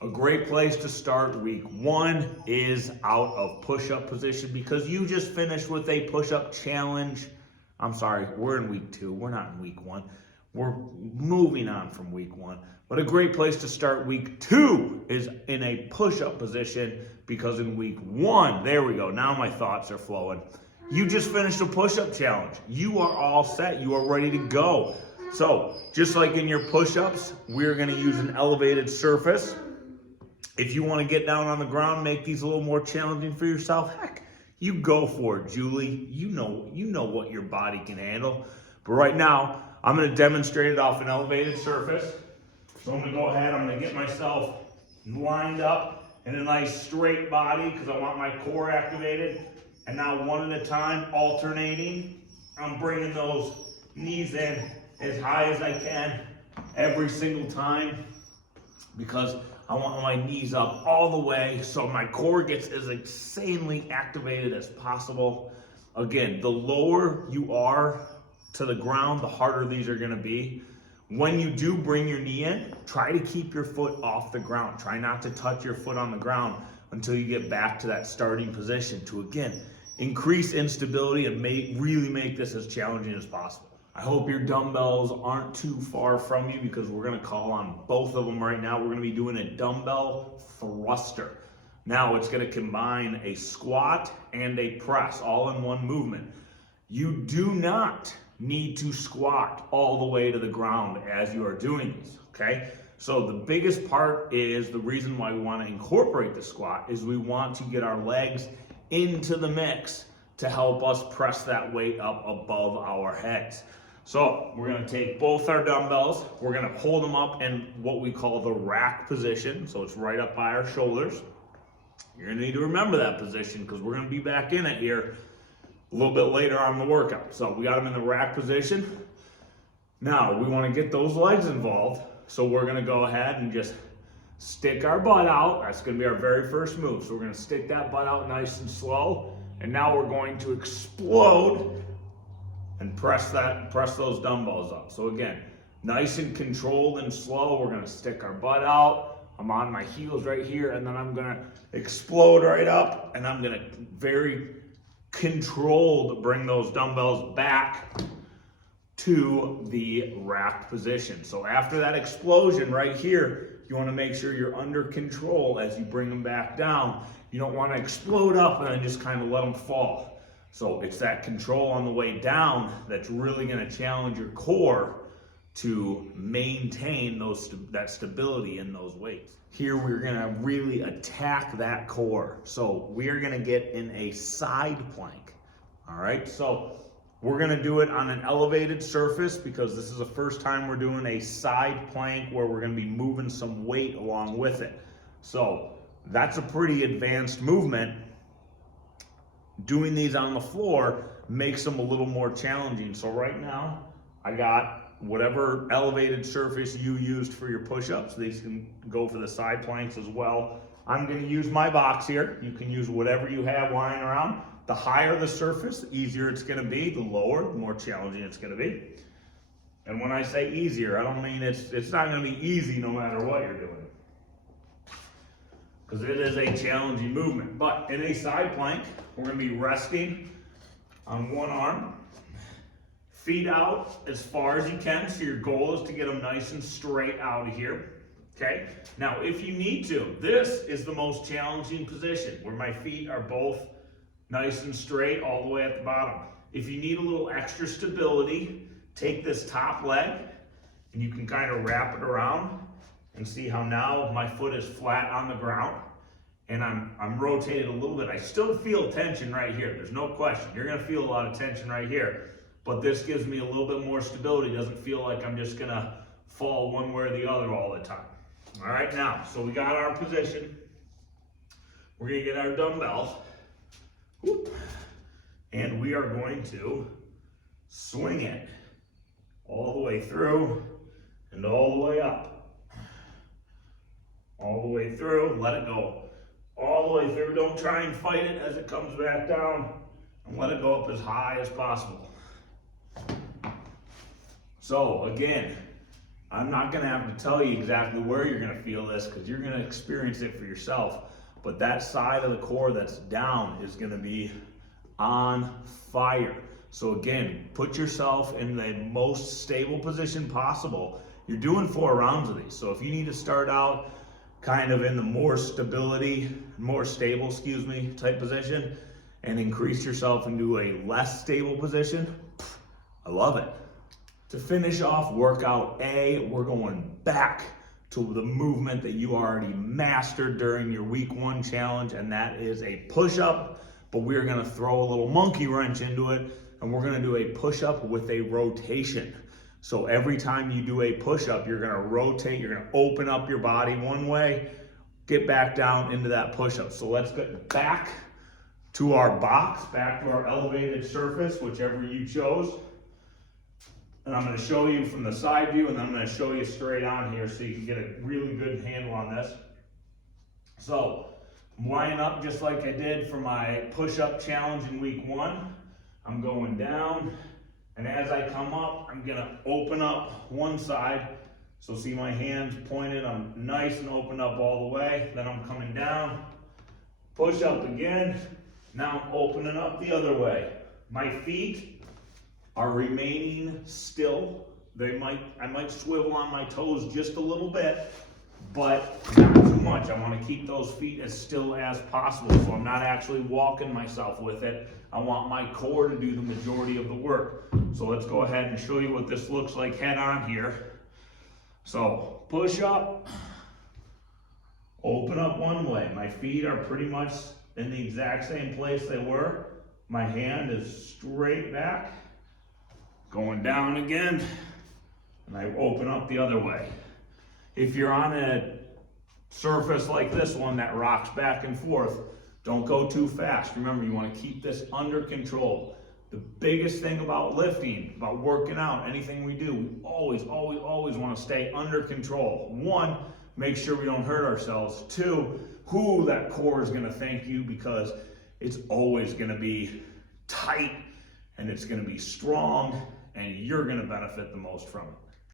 A great place to start week one is out of push-up position because you just finished with a push-up challenge. I'm sorry, we're in week two. We're not in week one. We're moving on from week one. But a great place to start week two is in a push-up position because in week one, there we go. Now my thoughts are flowing. You just finished a push-up challenge. You are all set. You are ready to go. So just like in your push-ups, we're going to use an elevated surface. If you want to get down on the ground, make these a little more challenging for yourself, heck, you go for it, Julie. You know what your body can handle. But right now, I'm going to demonstrate it off an elevated surface. So I'm going to go ahead, I'm going to get myself lined up in a nice straight body because I want my core activated. And now one at a time, alternating, I'm bringing those knees in as high as I can every single time because I want my knees up all the way so my core gets as insanely activated as possible. Again, the lower you are to the ground, the harder these are gonna be. When you do bring your knee in, try to keep your foot off the ground. Try not to touch your foot on the ground until you get back to that starting position to, again, increase instability and really make this as challenging as possible. I hope your dumbbells aren't too far from you because we're gonna call on both of them right now. We're gonna be doing a dumbbell thruster. Now it's gonna combine a squat and a press all in one movement. You do not need to squat all the way to the ground as you are doing these, okay? So the biggest part is the reason why we wanna incorporate the squat is we want to get our legs into the mix to help us press that weight up above our heads. So we're gonna take both our dumbbells, we're gonna hold them up in what we call the rack position, so it's right up by our shoulders. You're gonna need to remember that position because we're gonna be back in it here a little bit later on in the workout. So we got them in the rack position. Now we wanna get those legs involved, so we're gonna go ahead and just stick our butt out. That's gonna be our very first move. So we're gonna stick that butt out nice and slow, and now we're going to explode and press those dumbbells up. So again, nice and controlled and slow. We're gonna stick our butt out. I'm on my heels right here, and then I'm gonna explode right up, and I'm gonna very controlled bring those dumbbells back to the rack position. So after that explosion right here, you wanna make sure you're under control as you bring them back down. You don't wanna explode up and then just kind of let them fall. So it's that control on the way down that's really gonna challenge your core to maintain that stability in those weights. Here we're gonna really attack that core. So we're gonna get in a side plank, all right? So we're gonna do it on an elevated surface because this is the first time we're doing a side plank where we're gonna be moving some weight along with it. So that's a pretty advanced movement. Doing these on the floor makes them a little more challenging. So right now, I got whatever elevated surface you used for your push-ups. These can go for the side planks as well. I'm gonna use my box here. You can use whatever you have lying around. The higher the surface, the easier it's gonna be. The lower, the more challenging it's gonna be. And when I say easier, I don't mean it's not gonna be easy no matter what you're doing, because it is a challenging movement. But in a side plank, we're gonna be resting on one arm, feet out as far as you can, so your goal is to get them nice and straight out of here, okay? Now, if you need to, this is the most challenging position, where my feet are both nice and straight all the way at the bottom. If you need a little extra stability, take this top leg, and you can kind of wrap it around, and see how now my foot is flat on the ground and I'm rotated a little bit. I still feel tension right here. There's no question. You're gonna feel a lot of tension right here, but this gives me a little bit more stability. It doesn't feel like I'm just gonna fall one way or the other all the time. All right, now, so we got our position. We're gonna get our dumbbells. Whoop. And we are going to swing it all the way through and all the way up. All the way through, let it go. All the way through, don't try and fight it as it comes back down, and let it go up as high as possible. So again, I'm not gonna have to tell you exactly where you're gonna feel this because you're gonna experience it for yourself. But that side of the core that's down is gonna be on fire. So again, put yourself in the most stable position possible. You're doing 4 rounds of these. So if you need to start out kind of in the more stable, type position and increase yourself into a less stable position, I love it. To finish off workout A, we're going back to the movement that you already mastered during your week 1 challenge, and that is a push-up, but we're gonna throw a little monkey wrench into it, and we're gonna do a push-up with a rotation. So every time you do a push-up, you're gonna rotate, you're gonna open up your body one way, get back down into that push-up. So let's get back to our box, back to our elevated surface, whichever you chose. And I'm gonna show you from the side view, and then I'm gonna show you straight on here so you can get a really good handle on this. So, I'm lining up just like I did for my push-up challenge in week 1. I'm going down, and as I come up, I'm gonna open up one side. So see my hands pointed, I'm nice and open up all the way. Then I'm coming down, push up again. Now I'm opening up the other way. My feet are remaining still. I might swivel on my toes just a little bit, but not too much. I want to keep those feet as still as possible, so I'm not actually walking myself with it. I want my core to do the majority of the work. So let's go ahead and show you what this looks like head on here. So push up, open up one way. My feet are pretty much in the exact same place they were. My hand is straight back. Going down again, and I open up the other way. If you're on a surface like this one that rocks back and forth, don't go too fast. Remember, you want to keep this under control. The biggest thing about lifting, about working out, anything we do, we always want to stay under control. 1, make sure we don't hurt ourselves. 2, that core is going to thank you because it's always going to be tight and it's going to be strong, and you're going to benefit the most from it.